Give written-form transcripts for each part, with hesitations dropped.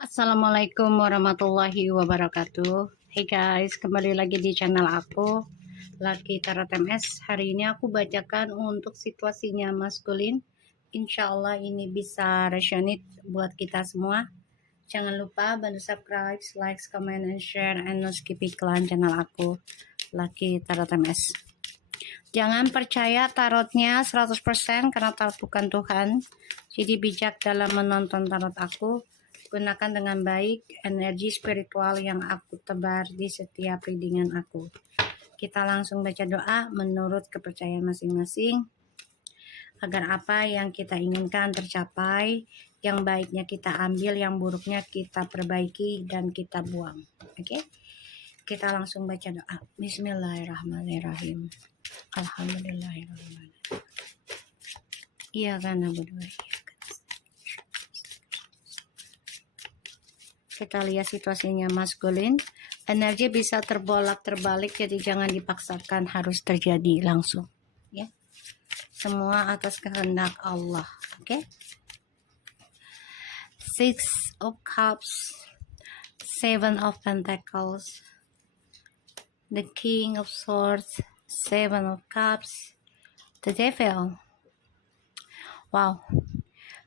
Assalamualaikum warahmatullahi wabarakatuh. Hey guys, kembali lagi di channel aku, Lucky Tarot MS. Hari ini aku bacakan untuk situasinya maskulin. Insya Allah ini bisa resonate buat kita semua. Jangan lupa bantu subscribe, like, comment, and share, and no skip iklan channel aku, Lucky Tarot MS. Jangan percaya tarotnya 100% karena tarot bukan Tuhan. Jadi bijak dalam menonton tarot aku. Gunakan dengan baik energi spiritual yang aku tebar di setiap readingan aku. Kita langsung baca doa menurut kepercayaan masing-masing, agar apa yang kita inginkan tercapai, yang baiknya kita ambil, yang buruknya kita perbaiki dan kita buang. Oke? Kita langsung baca doa. Bismillahirrahmanirrahim. Alhamdulillahirrahmanirrahim. Iya kan berdua. Kita lihat situasinya maskulin. Energi bisa terbolak-terbalik, jadi jangan dipaksakan harus terjadi langsung. Ya, semua atas kehendak Allah. Oke. Six of Cups, Seven of Pentacles, the King of Swords, Seven of Cups, the Devil. Wow,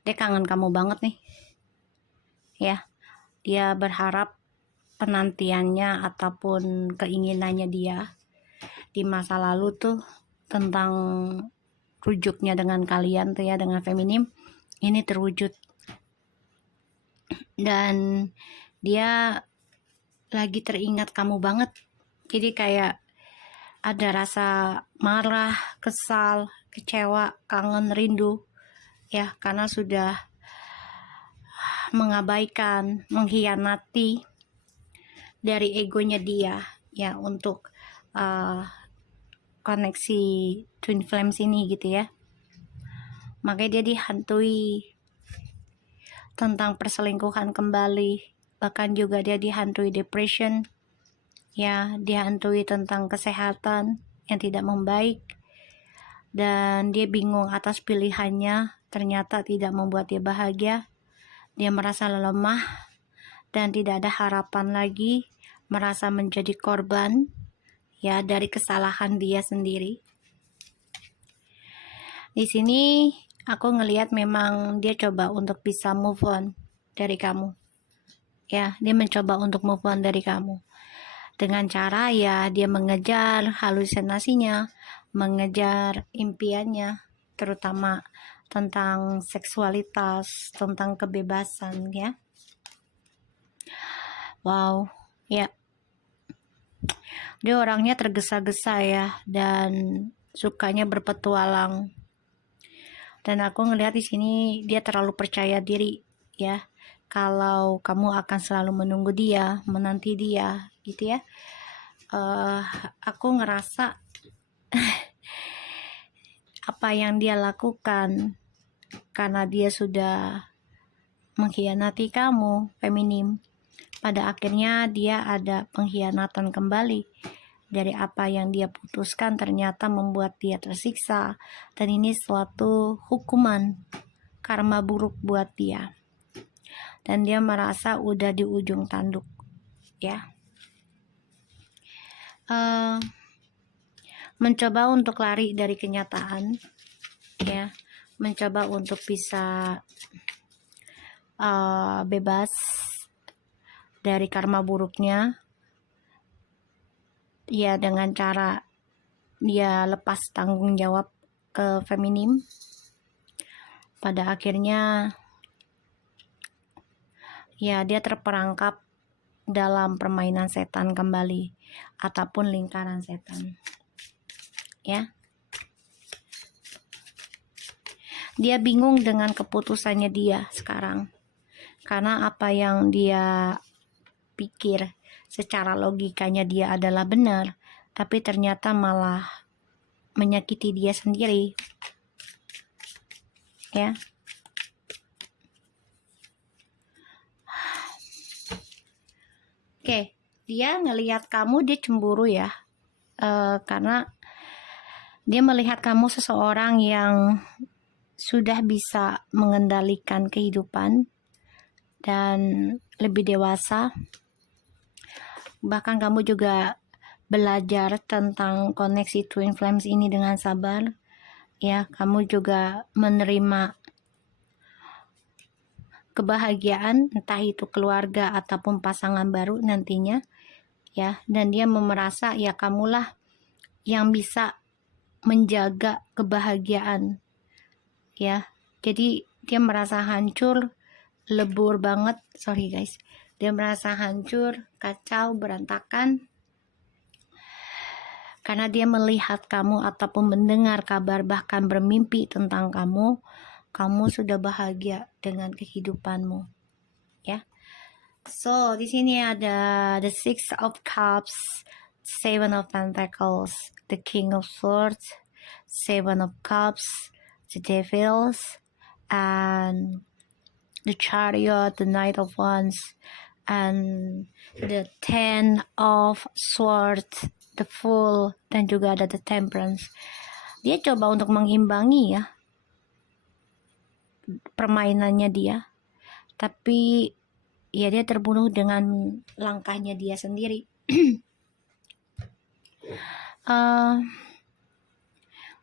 dia kangen kamu banget nih. Ya, dia berharap penantiannya ataupun keinginannya dia di masa lalu tuh tentang rujuknya dengan kalian tuh ya, dengan feminim, ini terwujud. Dan dia lagi teringat kamu banget. Jadi kayak ada rasa marah, kesal, kecewa, kangen, rindu ya, karena sudah mengabaikan, mengkhianati dari egonya dia ya untuk koneksi twin flames ini gitu ya. Makanya dia dihantui tentang perselingkuhan kembali, bahkan juga dia dihantui depression ya, dihantui tentang kesehatan yang tidak membaik, dan dia bingung atas pilihannya, ternyata tidak membuat dia bahagia. Dia merasa lemah dan tidak ada harapan lagi, merasa menjadi korban ya dari kesalahan dia sendiri. Di sini aku ngelihat memang dia coba untuk bisa move on dari kamu. Ya, dia mencoba untuk move on dari kamu. Dengan cara ya dia mengejar halusinasinya, mengejar impiannya, terutama tentang seksualitas, tentang kebebasan ya. Wow, ya. Dia orangnya tergesa-gesa ya, dan sukanya berpetualang. Dan aku ngelihat di sini dia terlalu percaya diri ya. Kalau kamu akan selalu menunggu dia, menanti dia, gitu ya. Aku ngerasa apa yang dia lakukan karena dia sudah mengkhianati kamu, feminim. Pada akhirnya dia ada pengkhianatan kembali. Dari apa yang dia putuskan ternyata membuat dia tersiksa, dan ini suatu hukuman karma buruk buat dia, dan dia merasa udah di ujung tanduk ya. Mencoba untuk lari dari kenyataan ya, mencoba untuk bisa bebas dari karma buruknya ya, dengan cara dia lepas tanggung jawab ke feminim. Pada akhirnya ya dia terperangkap dalam permainan setan kembali ataupun lingkaran setan ya. Dia bingung dengan keputusannya dia sekarang, karena apa yang dia pikir secara logikanya dia adalah benar, tapi ternyata malah menyakiti dia sendiri ya. Oke, dia ngelihat kamu, dia cemburu ya, karena dia melihat kamu seseorang yang sudah bisa mengendalikan kehidupan, dan lebih dewasa. Bahkan kamu juga belajar tentang koneksi twin flames ini dengan sabar. Ya, kamu juga menerima kebahagiaan, entah itu keluarga ataupun pasangan baru nantinya, ya. Dan dia merasa ya kamulah yang bisa menjaga kebahagiaan, ya. Jadi dia merasa hancur, lebur banget, sorry guys. Dia merasa hancur, kacau, berantakan, karena dia melihat kamu ataupun mendengar kabar, bahkan bermimpi tentang kamu sudah bahagia dengan kehidupanmu, ya. So di sini ada the Six of Cups, Seven of Pentacles, the King of Swords, Seven of Cups, the Devils, and the Chariot, the Knight of Wands, and the Ten of Swords, the Fool, dan juga ada the Temperance. Dia coba untuk mengimbangi ya permainannya dia, tapi ya dia terbunuh dengan langkahnya dia sendiri.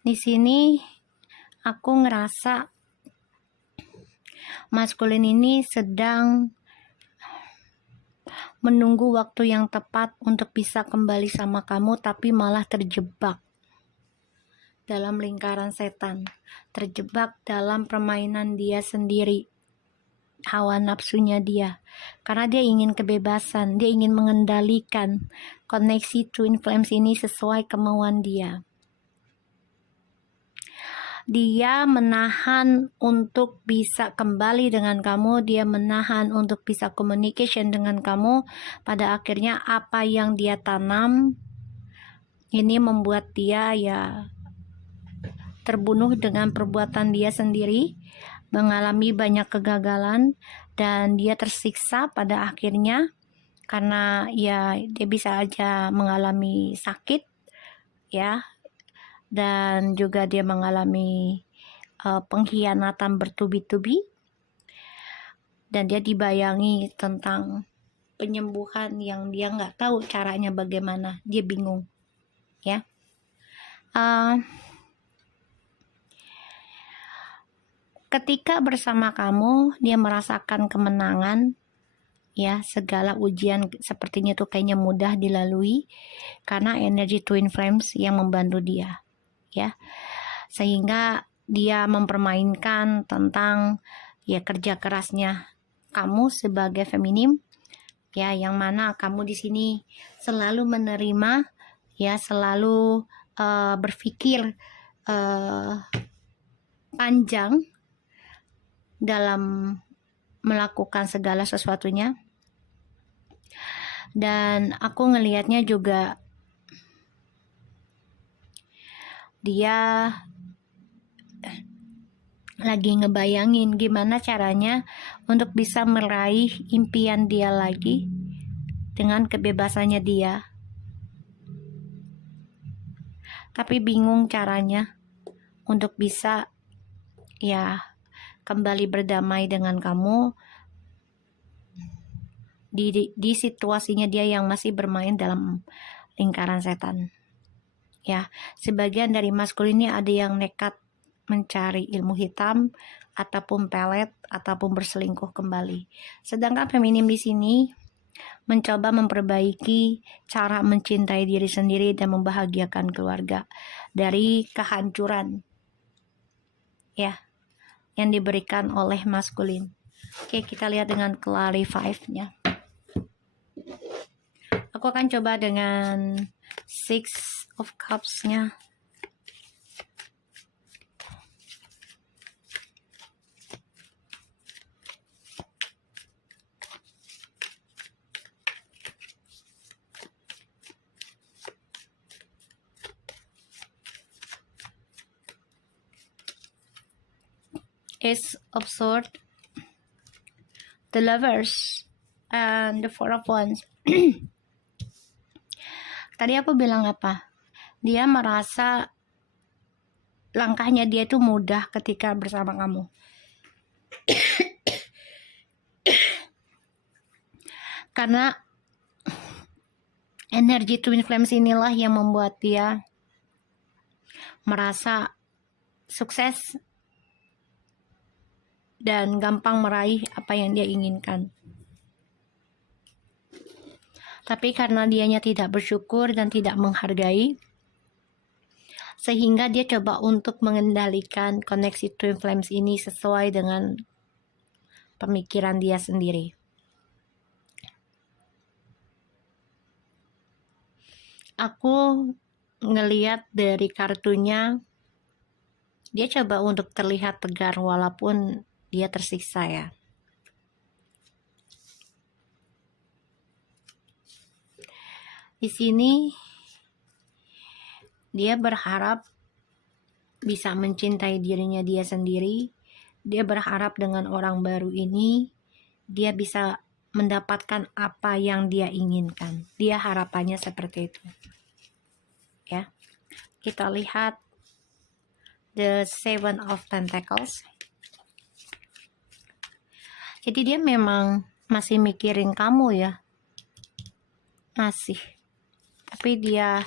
Di sini aku ngerasa maskulin ini sedang menunggu waktu yang tepat untuk bisa kembali sama kamu, tapi malah terjebak dalam lingkaran setan, terjebak dalam permainan dia sendiri, hawa nafsunya dia, karena dia ingin kebebasan, dia ingin mengendalikan koneksi twin flames ini sesuai kemauan dia. Dia menahan untuk bisa kembali dengan kamu, dia menahan untuk bisa communication dengan kamu. Pada akhirnya apa yang dia tanam ini membuat dia ya terbunuh dengan perbuatan dia sendiri, mengalami banyak kegagalan, dan dia tersiksa pada akhirnya karena ya dia bisa aja mengalami sakit, ya, dan juga dia mengalami pengkhianatan bertubi-tubi, dan dia dibayangi tentang penyembuhan yang dia nggak tahu caranya bagaimana, dia bingung, ya. Ketika bersama kamu, dia merasakan kemenangan, ya, segala ujian sepertinya tuh kayaknya mudah dilalui karena energi twin flames yang membantu dia, ya, sehingga dia mempermainkan tentang ya kerja kerasnya kamu sebagai feminim, ya, yang mana kamu di sini selalu menerima, ya, selalu berpikir panjang dalam melakukan segala sesuatunya. Dan aku ngelihatnya juga dia lagi ngebayangin gimana caranya untuk bisa meraih impian dia lagi dengan kebebasannya dia, tapi bingung caranya untuk bisa ya kembali berdamai dengan kamu di situasinya dia yang masih bermain dalam lingkaran setan, ya. Sebagian dari maskulin ini ada yang nekat mencari ilmu hitam ataupun pelet ataupun berselingkuh kembali, sedangkan feminim di sini mencoba memperbaiki cara mencintai diri sendiri dan membahagiakan keluarga dari kehancuran, ya, yang diberikan oleh maskulin. Oke, kita lihat dengan clarify-nya. Aku akan coba dengan Six of Cups-nya. Ace of Swords, the Lovers, and the Four of Wands. Tadi aku bilang apa? Dia merasa langkahnya dia itu mudah ketika bersama kamu. Karena energi twin flames inilah yang membuat dia merasa sukses dan gampang meraih apa yang dia inginkan. Tapi karena dianya tidak bersyukur dan tidak menghargai, sehingga dia coba untuk mengendalikan koneksi twin flames ini sesuai dengan pemikiran dia sendiri. Aku ngeliat dari kartunya, dia coba untuk terlihat tegar walaupun dia tersiksa ya. Di sini dia berharap bisa mencintai dirinya dia sendiri. Dia berharap dengan orang baru ini dia bisa mendapatkan apa yang dia inginkan. Dia harapannya seperti itu. Ya. Kita lihat the Seven of Pentacles. Jadi dia memang masih mikirin kamu ya. Masih. Tapi dia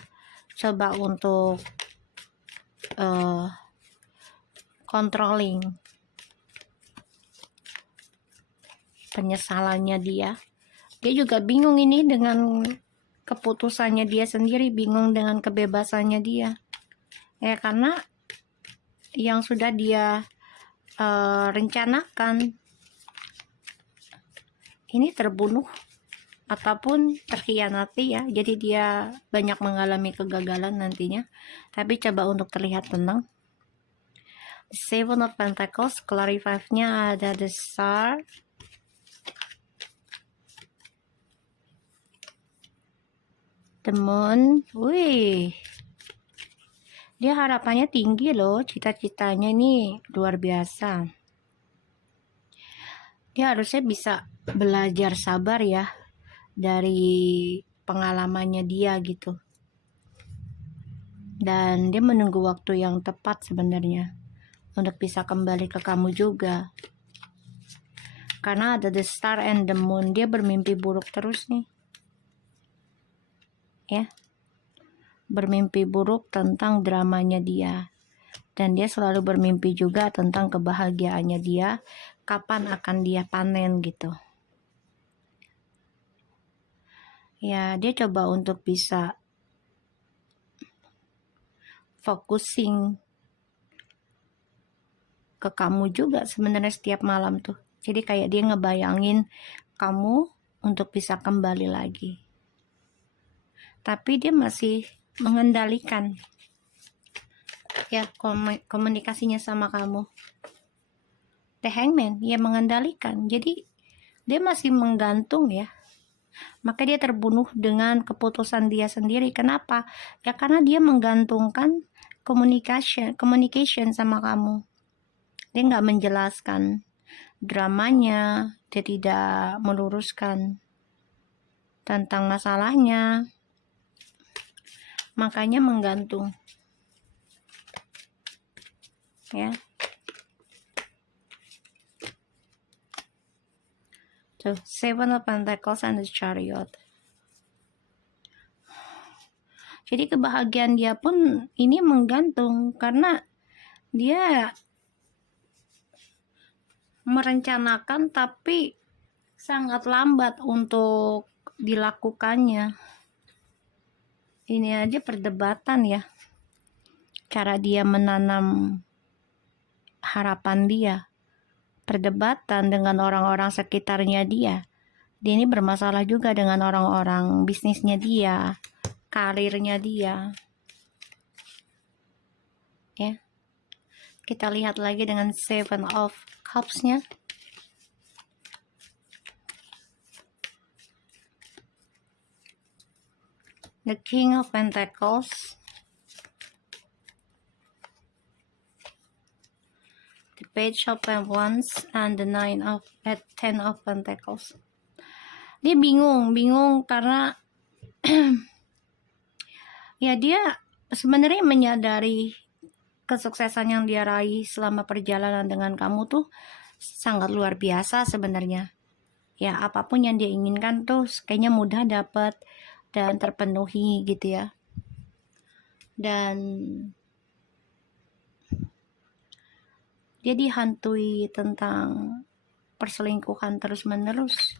coba untuk controlling penyesalannya dia. Dia juga bingung ini dengan keputusannya dia sendiri, bingung dengan kebebasannya dia. Ya karena yang sudah dia rencanakan ini terbunuh ataupun terkhianati ya. Jadi dia banyak mengalami kegagalan nantinya. Tapi coba untuk terlihat tenang. Seven of Pentacles, clarify-nya ada the Star, the Moon. Wih, dia harapannya tinggi loh, cita-citanya ini luar biasa. Dia harusnya bisa belajar sabar ya dari pengalamannya dia gitu. Dan dia menunggu waktu yang tepat sebenarnya untuk bisa kembali ke kamu juga. Karena ada the Star and the Moon, dia bermimpi buruk terus nih. Ya. Bermimpi buruk tentang dramanya dia. Dan dia selalu bermimpi juga tentang kebahagiaannya dia, kapan akan dia panen gitu. Ya, dia coba untuk bisa focusing ke kamu juga sebenarnya setiap malam tuh. Jadi kayak dia ngebayangin kamu untuk bisa kembali lagi. Tapi dia masih mengendalikan ya komunikasinya sama kamu. The Hangman, dia mengendalikan. Jadi dia masih menggantung ya. Maka dia terbunuh dengan keputusan dia sendiri. Kenapa? Ya karena dia menggantungkan communication sama kamu. Dia nggak menjelaskan dramanya, dia tidak meluruskan tentang masalahnya, makanya menggantung ya. So, Seven of Pentacles and the Chariot. Jadi kebahagiaan dia pun ini menggantung karena dia merencanakan tapi sangat lambat untuk dilakukannya. Ini aja perdebatan ya. Cara dia menanam harapan dia. Perdebatan dengan orang-orang sekitarnya dia. Dia ini bermasalah juga dengan orang-orang bisnisnya dia, karirnya dia. Ya. Kita lihat lagi dengan Seven of Cups-nya. The King of Pentacles. The Page of Wands and the Ten of Pentacles. Dia bingung karena ya dia sebenarnya menyadari kesuksesan yang dia raih selama perjalanan dengan kamu tuh sangat luar biasa sebenarnya. Ya, apapun yang dia inginkan tuh kayaknya mudah dapat dan terpenuhi gitu ya. Dan dia dihantui tentang perselingkuhan terus-menerus.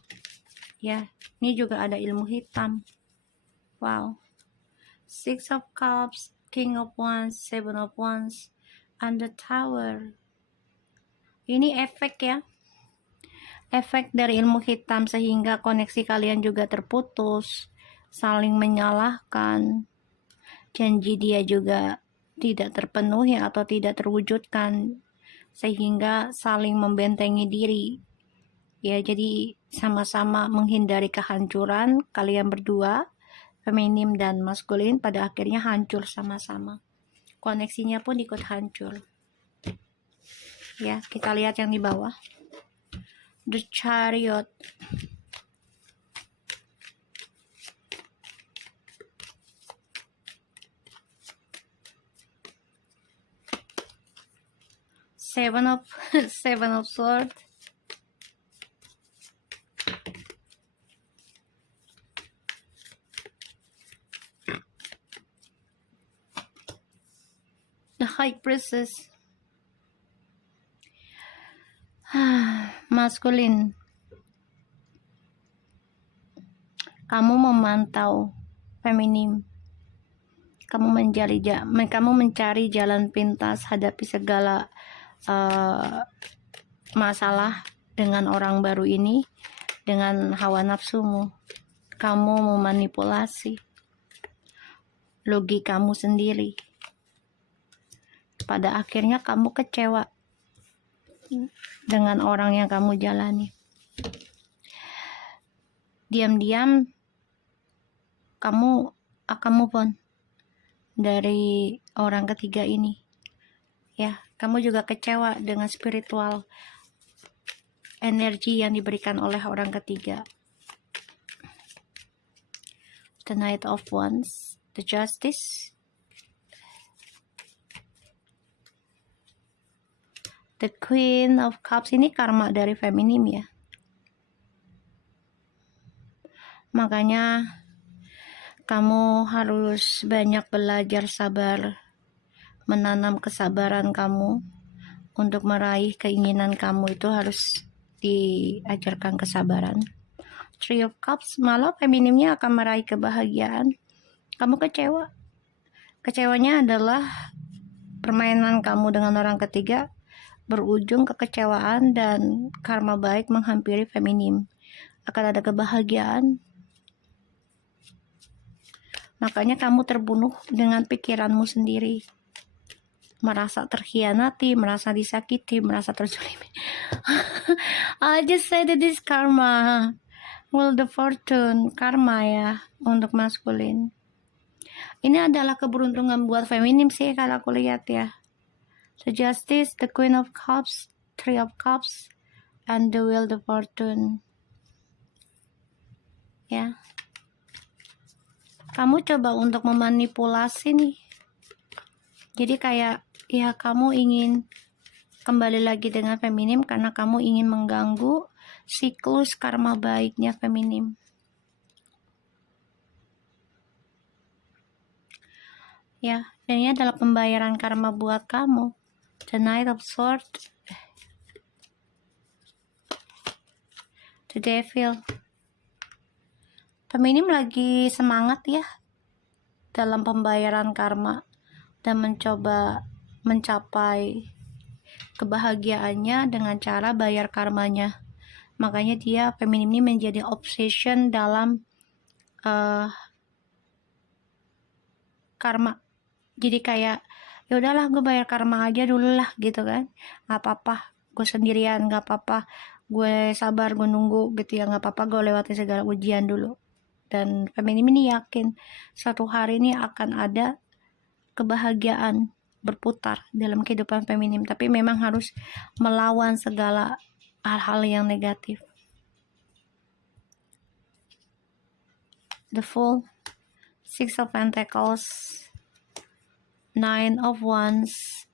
Ya, ini juga ada ilmu hitam. Wow. Six of Cups, King of Wands, Seven of Wands, and the Tower. Ini efek ya. Efek dari ilmu hitam sehingga koneksi kalian juga terputus, saling menyalahkan, janji dia juga tidak terpenuhi atau tidak terwujudkan, sehingga saling membentengi diri. Ya, jadi sama-sama menghindari kehancuran. Kalian berdua, feminim dan maskulin, pada akhirnya hancur sama-sama. Koneksinya pun ikut hancur. Ya, kita lihat yang di bawah. The Chariot. Seven of Swords. The High Priestess. Maskulin. Kamu memantau feminim. Kamu mencari jalan pintas hadapi segala masalah dengan orang baru ini, dengan hawa nafsumu. Kamu memanipulasi logikamu sendiri. Pada akhirnya kamu kecewa dengan orang yang kamu jalani. Diam-diam kamu akan move on dari orang ketiga ini. Ya, kamu juga kecewa dengan spiritual energi yang diberikan oleh orang ketiga. The Knight of Wands, the Justice, the Queen of Cups. Ini karma dari feminim ya. Makanya kamu harus banyak belajar sabar, menanam kesabaran kamu untuk meraih keinginan kamu. Itu harus diajarkan kesabaran. Three of Cups, malah feminimnya akan meraih kebahagiaan. Kamu kecewa. Kecewanya adalah permainan kamu dengan orang ketiga berujung kekecewaan dan karma baik menghampiri feminim. Akan ada kebahagiaan. Makanya kamu terbunuh dengan pikiranmu sendiri. Merasa terkhianati, merasa disakiti, merasa terzalimi. I just said that this karma. Well, the fortune, karma ya, untuk maskulin. Ini adalah keberuntungan buat feminim sih kalau aku lihat ya. The Justice, the Queen of Cups, Three of Cups, and the Wheel of Fortune. Ya. Kamu coba untuk memanipulasi nih. Jadi kayak ya kamu ingin kembali lagi dengan feminim karena kamu ingin mengganggu siklus karma baiknya feminim. Ya, dan ini adalah pembayaran karma buat kamu. The Knight of Swords, the Devil. Feminim lagi semangat ya dalam pembayaran karma dan mencoba mencapai kebahagiaannya dengan cara bayar karmanya. Makanya dia feminim ini menjadi obsession dalam karma. Jadi kayak ya udahlah gue bayar karma aja dulu lah gitu kan, nggak apa-apa gue sendirian, nggak apa-apa gue sabar, gue nunggu gitu ya, nggak apa-apa gue lewati segala ujian dulu. Dan feminim ini yakin satu hari ini akan ada kebahagiaan berputar dalam kehidupan feminim, tapi memang harus melawan segala hal-hal yang negatif. The Fool, Six of Pentacles, Nine of Wands,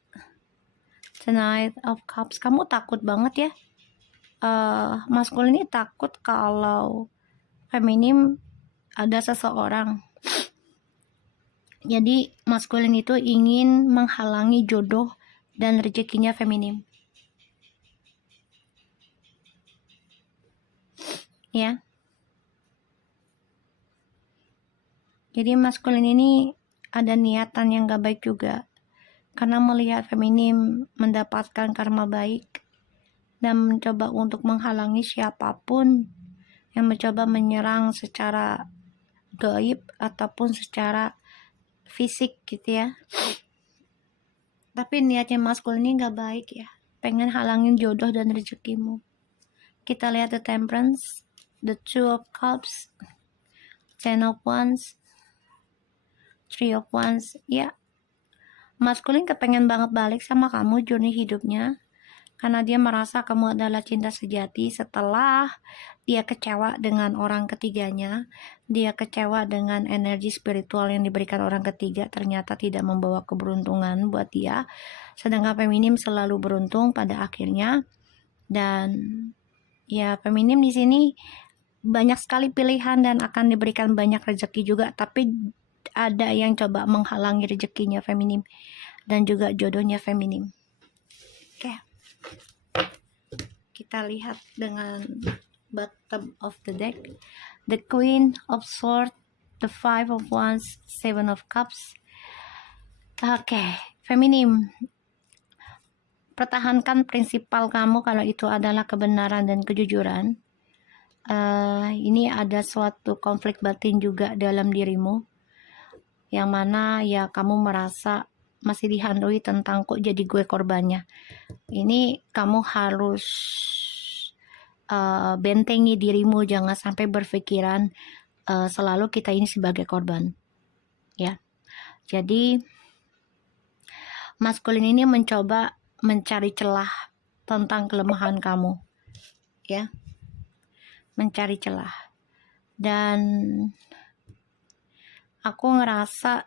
the Knight of Cups. Kamu takut banget ya maskulin ini takut kalau feminim ada seseorang. Jadi maskulin itu ingin menghalangi jodoh dan rezekinya feminim. Ya. Jadi maskulin ini ada niatan yang gak baik juga. Karena melihat feminim mendapatkan karma baik dan mencoba untuk menghalangi siapapun yang mencoba menyerang secara gaib ataupun secara fisik gitu ya. Tapi niatnya maskulin ini gak baik ya, pengen halangin jodoh dan rezekimu. Kita lihat the Temperance, the Two of Cups, Ten of Wands, Three of Wands. Ya, maskulin kepengen banget balik sama kamu journey hidupnya, karena dia merasa kamu adalah cinta sejati. Setelah dia kecewa dengan orang ketiganya, dia kecewa dengan energi spiritual yang diberikan orang ketiga, ternyata tidak membawa keberuntungan buat dia. Sedangkan feminim selalu beruntung pada akhirnya. Dan ya, feminim di sini banyak sekali pilihan dan akan diberikan banyak rezeki juga, tapi ada yang coba menghalangi rezekinya feminim dan juga jodohnya feminim. Oke. Kita lihat dengan bottom of the deck, the Queen of Swords, the Five of Wands, Seven of Cups. Oke, feminim, pertahankan prinsipal kamu kalau itu adalah kebenaran dan kejujuran. Ini ada suatu konflik batin juga dalam dirimu, yang mana ya kamu merasa masih dihantui tentang kok jadi gue korbannya. Ini kamu harus bentengi dirimu, jangan sampai berpikiran selalu kita ini sebagai korban ya. Jadi maskulin ini mencoba mencari celah tentang kelemahan kamu ya, mencari celah. Dan aku ngerasa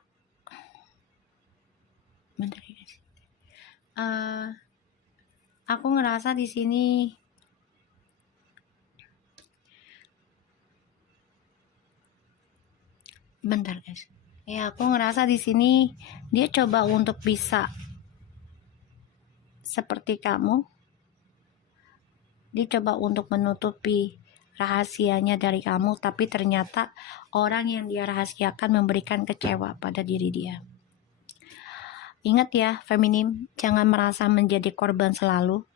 aku ngerasa di sini bentar guys. Ya, aku ngerasa di sini dia coba untuk bisa seperti kamu. Dia coba untuk menutupi rahasianya dari kamu, tapi ternyata orang yang dia rahasiakan memberikan kecewa pada diri dia. Ingat ya, feminim, jangan merasa menjadi korban selalu.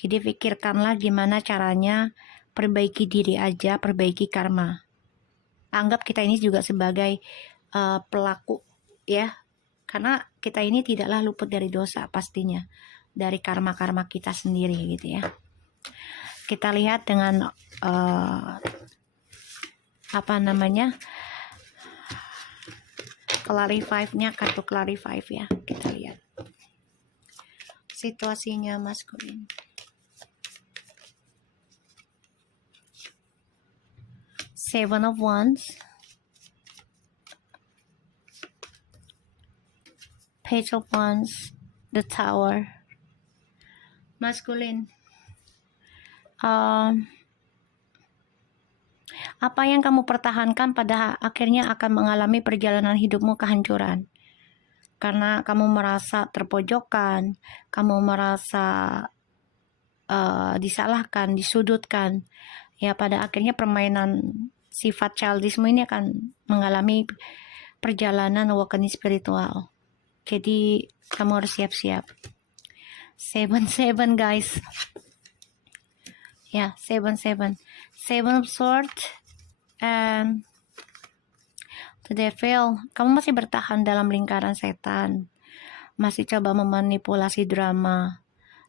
Jadi pikirkanlah gimana caranya perbaiki diri aja, perbaiki karma. Anggap kita ini juga sebagai pelaku ya, karena kita ini tidaklah luput dari dosa pastinya, dari karma-karma kita sendiri gitu ya. Kita lihat dengan clarify-nya, kartu clarify ya. Kita lihat situasinya maskulin. Seven of Wands, Page of Wands, the Tower. Maskulin, apa yang kamu pertahankan pada akhirnya akan mengalami perjalanan hidupmu kehancuran. Karena kamu merasa terpojokkan, kamu merasa disalahkan, disudutkan. Ya, pada akhirnya permainan sifat childishmu ini akan mengalami perjalanan awakening spiritual. Jadi kamu harus siap-siap. 7-7 guys. Ya, 7-7. Seven of Swords and the Devil. Kamu masih bertahan dalam lingkaran setan. Masih coba memanipulasi drama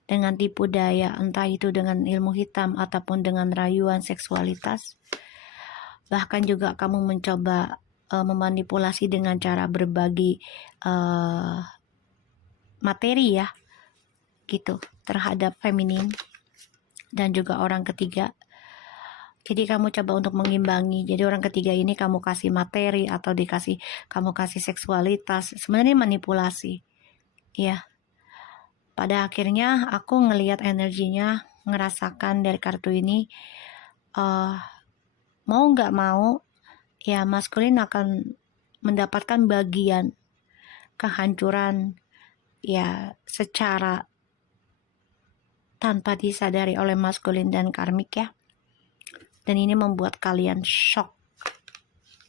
dengan tipu daya, entah itu dengan ilmu hitam ataupun dengan rayuan seksualitas. Bahkan juga kamu mencoba memanipulasi dengan cara berbagi materi ya, gitu, terhadap feminin dan juga orang ketiga. Jadi kamu coba untuk mengimbangi. Jadi orang ketiga ini kamu kasih materi atau kamu kasih seksualitas. Sebenarnya manipulasi. Ya. Pada akhirnya aku ngelihat energinya ngerasakan dari kartu ini, mau nggak mau ya maskulin akan mendapatkan bagian kehancuran ya secara tanpa disadari oleh maskulin dan karmik ya. Dan ini membuat kalian shock,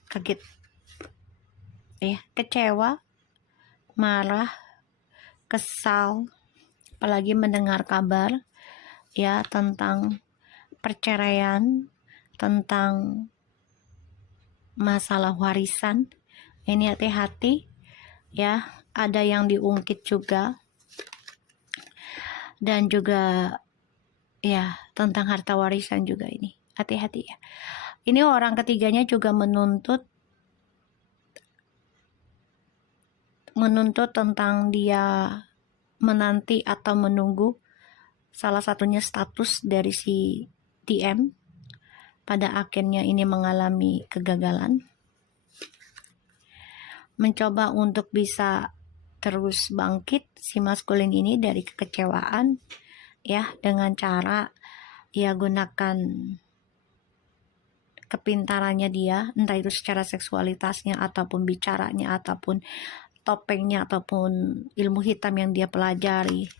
kaget, ya, kecewa, marah, kesal, apalagi mendengar kabar ya tentang perceraian, tentang masalah warisan. Ini hati-hati ya, ada yang diungkit juga, dan juga ya tentang harta warisan juga. Ini hati-hati ya. Ini orang ketiganya juga menuntut tentang dia menanti atau menunggu salah satunya status dari si DM. Pada akhirnya ini mengalami kegagalan, mencoba untuk bisa terus bangkit si maskulin ini dari kekecewaan ya, dengan cara ya gunakan kepintarannya dia, entah itu secara seksualitasnya ataupun bicaranya ataupun topengnya ataupun ilmu hitam yang dia pelajari,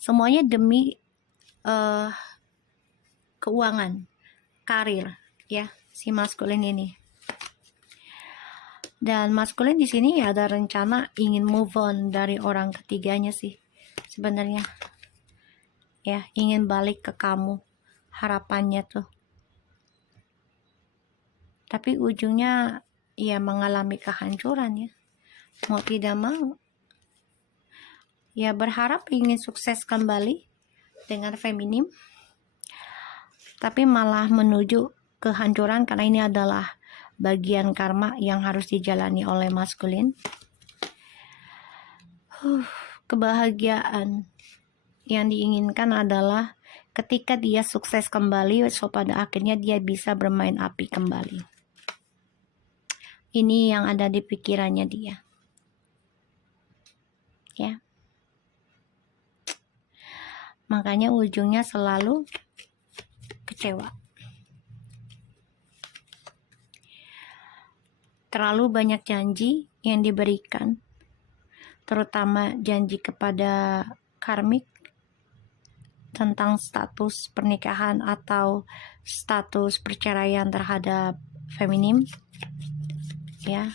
semuanya demi keuangan, karir ya si maskulin ini. Dan maskulin di sini ya ada rencana ingin move on dari orang ketiganya sih sebenarnya ya, ingin balik ke kamu harapannya tuh, tapi ujungnya ya mengalami kehancuran ya, mau tidak mau ya, berharap ingin sukses kembali dengan feminim, tapi malah menuju kehancuran karena ini adalah bagian karma yang harus dijalani oleh maskulin. Kebahagiaan yang diinginkan adalah ketika dia sukses kembali, so pada akhirnya dia bisa bermain api kembali. Ini yang ada di pikirannya dia ya, makanya ujungnya selalu kecewa. Terlalu banyak janji yang diberikan, terutama janji kepada karmik tentang status pernikahan atau status perceraian terhadap feminim ya,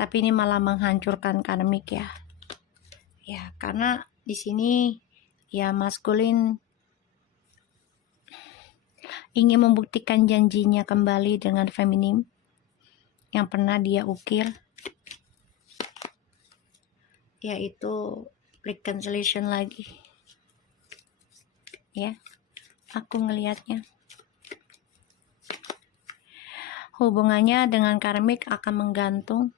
tapi ini malah menghancurkan karmik ya. Ya, karena di sini ya maskulin ingin membuktikan janjinya kembali dengan feminim yang pernah dia ukir, yaitu reconciliation lagi ya. Aku ngelihatnya hubungannya dengan karmik akan menggantung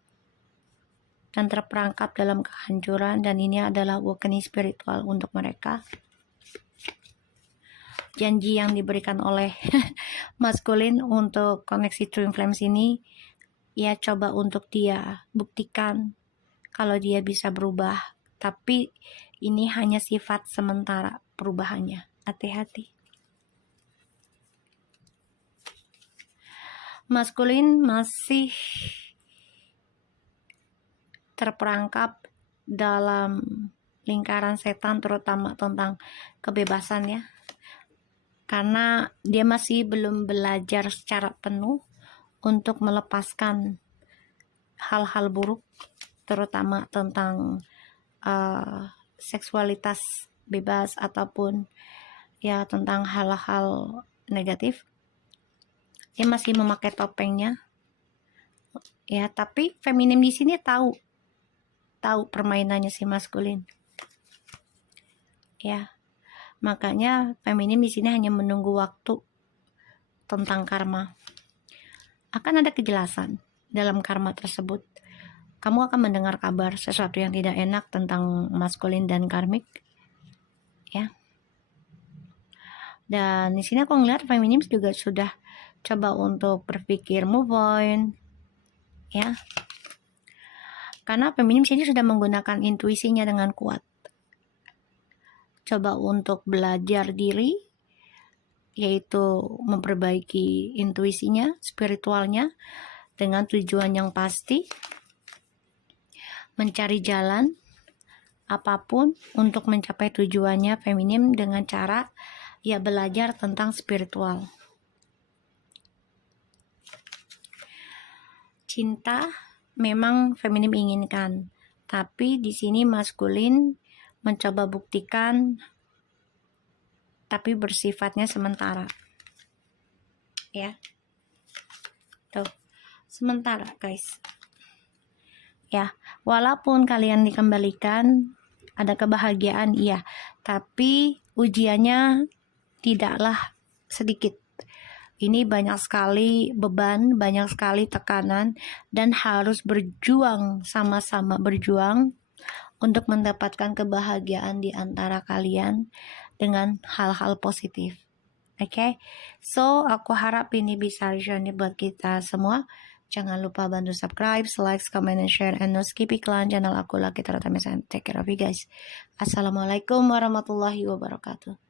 dan terperangkap dalam kehancuran, dan ini adalah awakening spiritual untuk mereka. Janji yang diberikan oleh maskulin untuk koneksi Twin Flames ini ya, coba untuk dia buktikan kalau dia bisa berubah, tapi ini hanya sifat sementara perubahannya. Hati-hati. Maskulin masih terperangkap dalam lingkaran setan, terutama tentang kebebasan ya, karena dia masih belum belajar secara penuh untuk melepaskan hal-hal buruk, terutama tentang seksualitas bebas ataupun ya tentang hal-hal negatif. Dia masih memakai topengnya ya, tapi feminim di sini tahu permainannya si maskulin ya, makanya feminim di sini hanya menunggu waktu. Tentang karma akan ada kejelasan dalam karma tersebut. Kamu akan mendengar kabar sesuatu yang tidak enak tentang maskulin dan karmik ya. Dan di sini aku ngeliat feminim juga sudah coba untuk berpikir move on ya, karena feminim sini sudah menggunakan intuisinya dengan kuat. coba untuk belajar diri, yaitu memperbaiki intuisinya, spiritualnya, dengan tujuan yang pasti, mencari jalan apapun untuk mencapai tujuannya feminim dengan cara ya belajar tentang spiritual. Cinta memang feminim inginkan, tapi di sini maskulin mencoba buktikan tapi bersifatnya sementara. Ya. Tuh. Sementara, guys. Ya, walaupun kalian dikembalikan ada kebahagiaan, iya, tapi ujiannya tidaklah sedikit. Ini banyak sekali beban, banyak sekali tekanan, dan harus berjuang, sama-sama berjuang untuk mendapatkan kebahagiaan di antara kalian dengan hal-hal positif. Oke, so aku harap ini bisa journey buat kita semua. Jangan lupa bantu subscribe, like, comment, and share, and no skip iklan channel aku Lucky Tarot MS. Take care of you guys. Assalamualaikum warahmatullahi wabarakatuh.